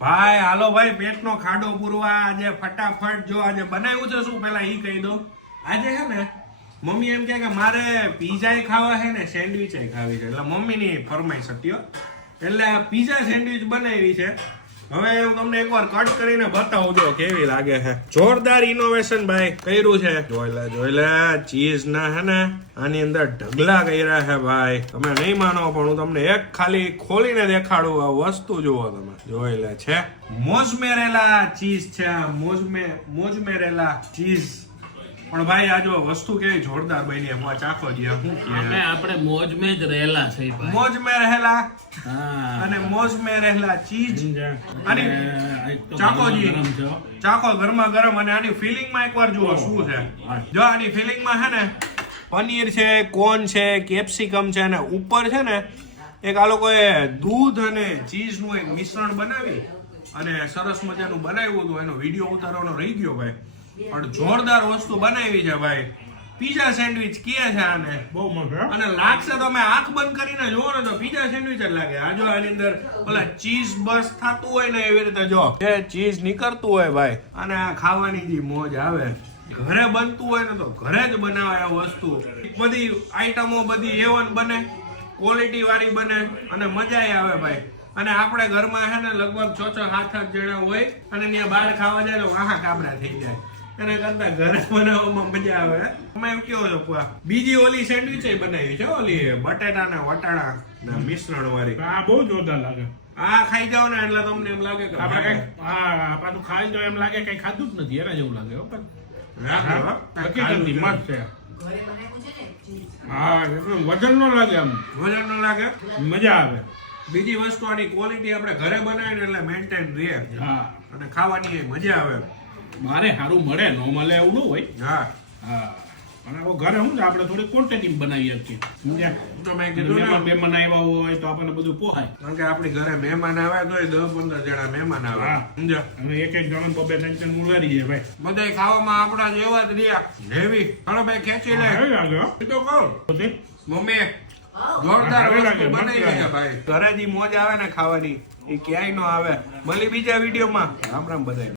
ભાઈ હાલો ભાઈ પેટનો ખાડો પૂરવા આજે ફટાફટ જો આજે બનાવ્યું છે શું પેલા ઈ કહી દો. આજે છે ને મમ્મી એમ કે મારે પીઝા ખાવા છે ને સેન્ડવિચ ખાવી છે એટલે મમ્મીની ફરમાઈશ હતી એટલે પીઝા સેન્ડવિચ બનાવી છે. હવે હું તમને એકવાર કટ કરીને બતાવું દો કેવી લાગે છે. જોરદાર ઇનોવેશન ભાઈ કર્યું છે. જોઈ લે ચીઝ ના હે ને આની અંદર ઢગલા કર્યા છે ભાઈ. તમે નહીં માનો પણ હું તમને એક ખાલી ખોલીને દેખાડું. આ વસ્તુ જુઓ તમે જોઈ લે છે મોઝરેલા ચીઝ છે. મોઝરેલા ચીઝ પણ ભાઈ આ જો વસ્તુ કેવી જોરદાર બની એમ ચાખો જી શું કે આપણે મોજ મેં જ રહેલા છે ભાઈ. મોજ મે રહેલા હા અને મોજ મે રહેલા ચીઝ અને ચાખો જી ચાખો ગરમા ગરમ. અને આની ફિલિંગ માં એકવાર જુઓ શું છે. જો આની ફિલિંગ માં છે ને પનીર છે, કોર્ન છે, કેપ્સિકમ છે અને ઉપર છે ને એક આ લોકોએ દૂધ અને ચીઝ નું એક મિશ્રણ બનાવી અને સરસ મજાનું બનાવ્યું હતું. એનો વિડીયો ઉતારવાનો રહી ગયો ભાઈ પણ જોરદાર વસ્તુ બનાવી છે ભાઈ. પીઝા સેન્ડવિચ કહે છે આને. બહુ મસ્ત અને લાગશે તમે આંખ બંધ કરીને જુઓ ને તો પીઝા સેન્ડવિચ જ લાગે. આ જો આની અંદર પેલા ચીઝ બસ થતું હોય ને એવી રીતે જો એ ચીઝ નીકળતું હોય ભાઈ. અને આ ખાવાની જે મોજ આવે ઘરે બનતું હોય ને તો ઘરે જ બનાવાય આ વસ્તુ. બધી આઈટમો બધી A1 બને, ક્વોલિટી વાળી બને અને મજા આવે ભાઈ. અને આપણે ઘરમાં છે ને લગભગ 6-7 જણા હોય અને ત્યાં બહાર ખાવા જાય તો વાહા કાબરા થઈ જાય. એના કરતા ઘરે બનાવવામાં મજા આવે. તમે એમ કહો છો બીજી ઓલી સેન્ડવિચ બનાવી છે ઓલી બટેટા ને વટાણા ના મિશ્રણ વાળી. આ બહુ જોરદાર લાગે. આ ખાઈ જાવ ને એટલે તમને એમ લાગે કે આપણે કઈ પાછું ખાઈ તો એમ લાગે કઈ ખાધું જ નથી એના જેવું લાગે. હકીકતથી મસ્ત છે. હા એટલું વજન નો લાગે. આમ વજન ન લાગે, મજા આવે. બીજી વસ્તુ આની ક્વોલિટી આપણે ઘરે બનાવીને એટલે મેન્ટેન રહે. હા અને ખાવાની મજા આવે. મારે સારું મળે નો મળે એવું ન હોય. હા હા અને ઘરે શું છે આપણે થોડી ક્વોન્ટિટી બનાવીએ છીએ સમજ્યા. તો મેં કીધું ને મહેમાન આવ્યા હોય તો આપણને બધું પોહાય. કારણ કે આપણી ઘરે મહેમાન આવે તો 10-15 જણા મહેમાન આવે. સમજ્યા અને એક જણા 2-3 ઉલારી જાય ભાઈ. બધાય ખાવામાં આપણા જેવા જ રહ્યા. નેવી હાલો ભાઈ ખેંચી લે. સારું લાગે હો. એ તો કહું પોતે મમ્મી જોરદાર સારું વસ્તુ લાગે, બનાવી મસ્ત છે ભાઈ. ઘરે જે મોજ આવે ને ખાવાની એ ક્યાંય નો આવે. મળી બીજા વિડીયોમાં. રામ રામ બધાય.